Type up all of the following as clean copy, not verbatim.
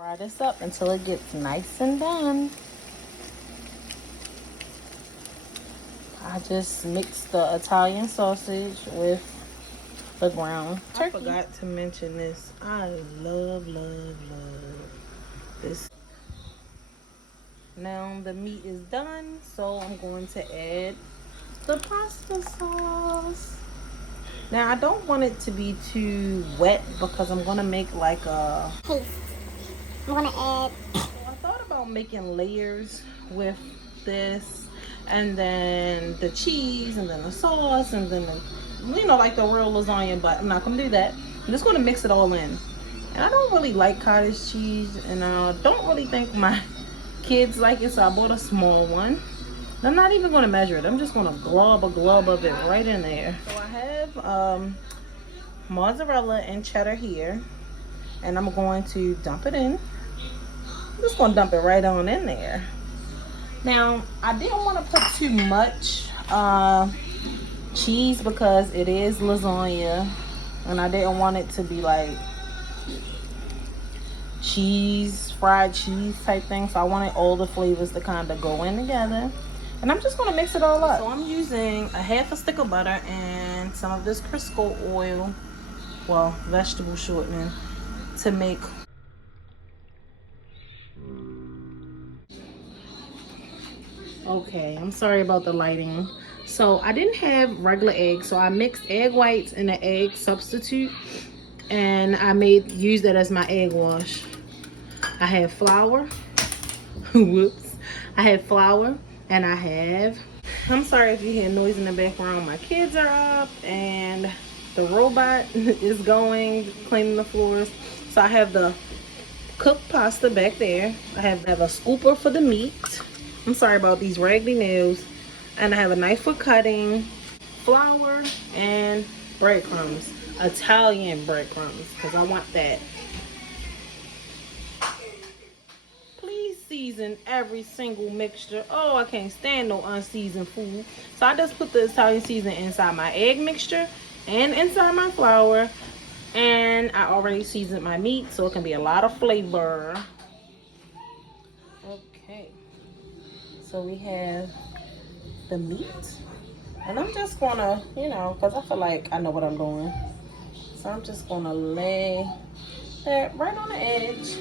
Fry this up until it gets nice and done. I just mixed the Italian sausage with the ground turkey. I forgot to mention this. I love this. Now the meat is done, so I'm going to add the pasta sauce. Now I don't want it to be too wet because I'm gonna make like a paste. I'm gonna add. So I thought about making layers with this, and then the cheese, and then the sauce, and then the, like the real lasagna. But I'm not gonna do that. I'm just gonna mix it all in. And I don't really like cottage cheese, and I don't really think my kids like it, so I bought a small one. I'm not even going to measure it. I'm just going to glob a glub of it right in there. So I have mozzarella and cheddar here, and I'm going to dump it in. I'm just going to dump it right on in there. Now, I didn't want to put too much cheese because it is lasagna, and I didn't want it to be like cheese, fried cheese type thing. So I wanted all the flavors to kind of go in together. And I'm just going to mix it all up. So I'm using a half a stick of butter and some of this Crisco oil, well, vegetable shortening, to make. Okay, I'm sorry about the lighting. So I didn't have regular eggs, so I mixed egg whites and an egg substitute, and I used that as my egg wash. I have flour. Whoops. I have flour. And I have, I'm sorry if you hear noise in the background. My kids are up and the robot is going, cleaning the floors. So I have the cooked pasta back there. I have a scooper for the meat. I'm sorry about these raggedy nails. And I have a knife for cutting, flour, and breadcrumbs. Italian breadcrumbs, because I want that. Season every single mixture. Oh, I can't stand no unseasoned food. So I just put the Italian seasoning inside my egg mixture and inside my flour. And I already seasoned my meat, so it can be a lot of flavor. Okay. So we have the meat. And I'm just gonna, because I feel like I know what I'm doing. So I'm just gonna lay that right on the edge.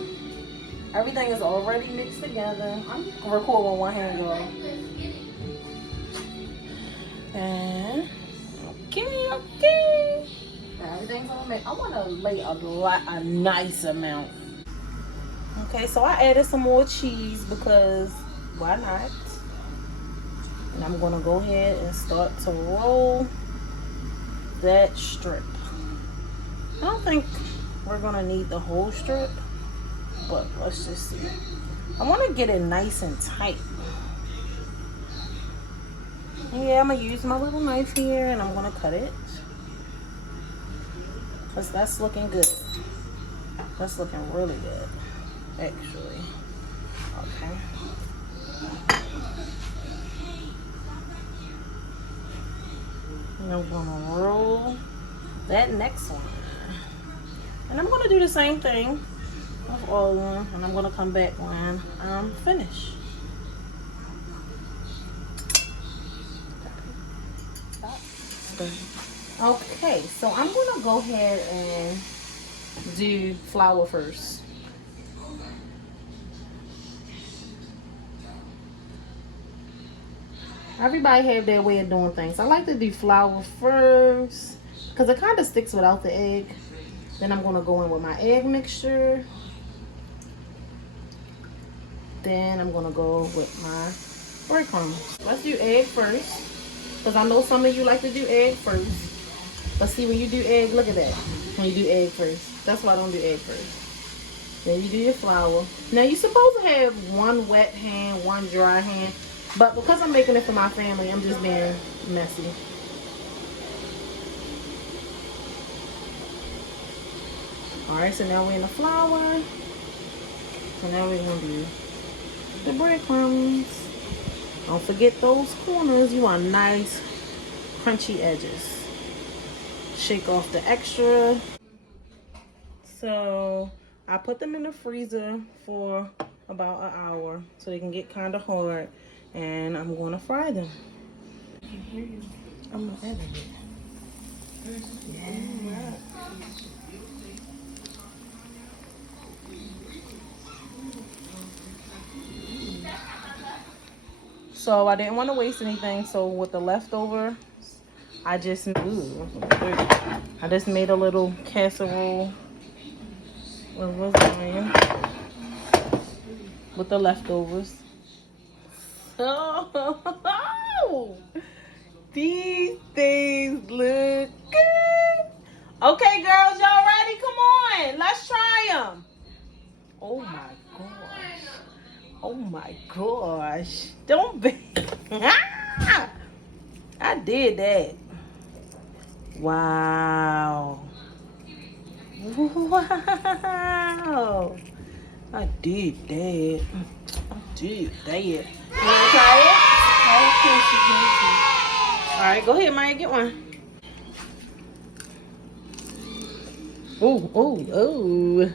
Everything is already mixed together. I'm gonna record with one hand, y'all. And okay. Now everything's gonna make. I wanna lay a nice amount. Okay, so I added some more cheese because why not? And I'm gonna go ahead and start to roll that strip. I don't think we're gonna need the whole strip, but let's just see. I want to get it nice and tight. Yeah, I'm going to use my little knife here and I'm going to cut it. Because that's looking good. That's looking really good, actually. Okay. And I'm going to roll that next one. And I'm going to do the same thing with all of them, and I'm gonna come back when I'm finished. Okay, so I'm gonna go ahead and do flour first. Everybody have their way of doing things. I like to do flour first because it kind of sticks without the egg. Then I'm gonna go in with my egg mixture. Then I'm gonna go with my breadcrumbs. Let's do egg first, because I know some of you like to do egg first. But see, when you do egg, look at that. When you do egg first, that's why I don't do egg first. Then you do your flour. Now you're supposed to have one wet hand, one dry hand, but because I'm making it for my family, I'm just being messy. All right, so now we're in the flour. So now we're gonna do the breadcrumbs. Don't forget those corners. You want nice crunchy edges. Shake off the extra. So I put them in the freezer for about an hour so they can get kind of hard. And I'm going to fry them. I'm going to edit it. Yeah. So I didn't want to waste anything. So with the leftover, I just made a little casserole of lasagna with the leftovers. Oh, these things look good. Okay, girls, y'all ready? Come on, let's try them. Oh my gosh. Oh my gosh. Don't be. I did that. Wow. Wow. I did that. I did that. You want to try it? All right, go ahead, Maya. Get one. Oh, oh, oh.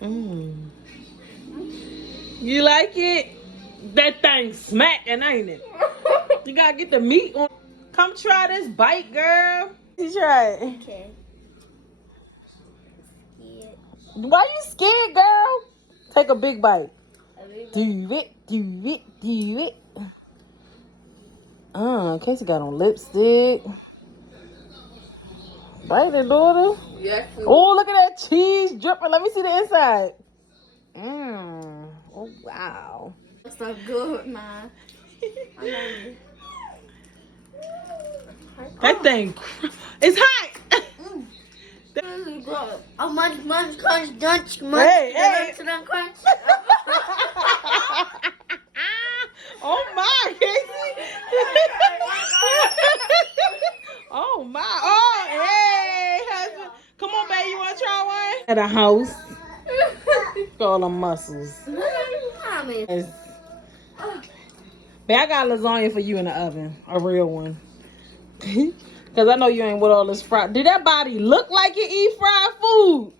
Mm. You like it? That thing smacking, ain't it? You gotta get the meat on. Come try this bite, girl. You try it. Okay. Why you scared, girl? Take a big bite. Do it, do it, do it. Casey got on lipstick. Bite it, daughter. Yes. Oh, look at that cheese dripping. Let me see the inside. Mmm. Oh, wow. It's so good, man. I love it. That thing, it's hot. A munch, munch, crunch, dunch, munch, Hey. crunch. Oh my, Casey. Oh my. Oh, hey, husband. Come on, baby. You want to try one? At a house. All the muscles. Yes. Babe, I got lasagna for you in the oven. A real one. Because I know you ain't with all this fried. Did that body look like it eat fried food?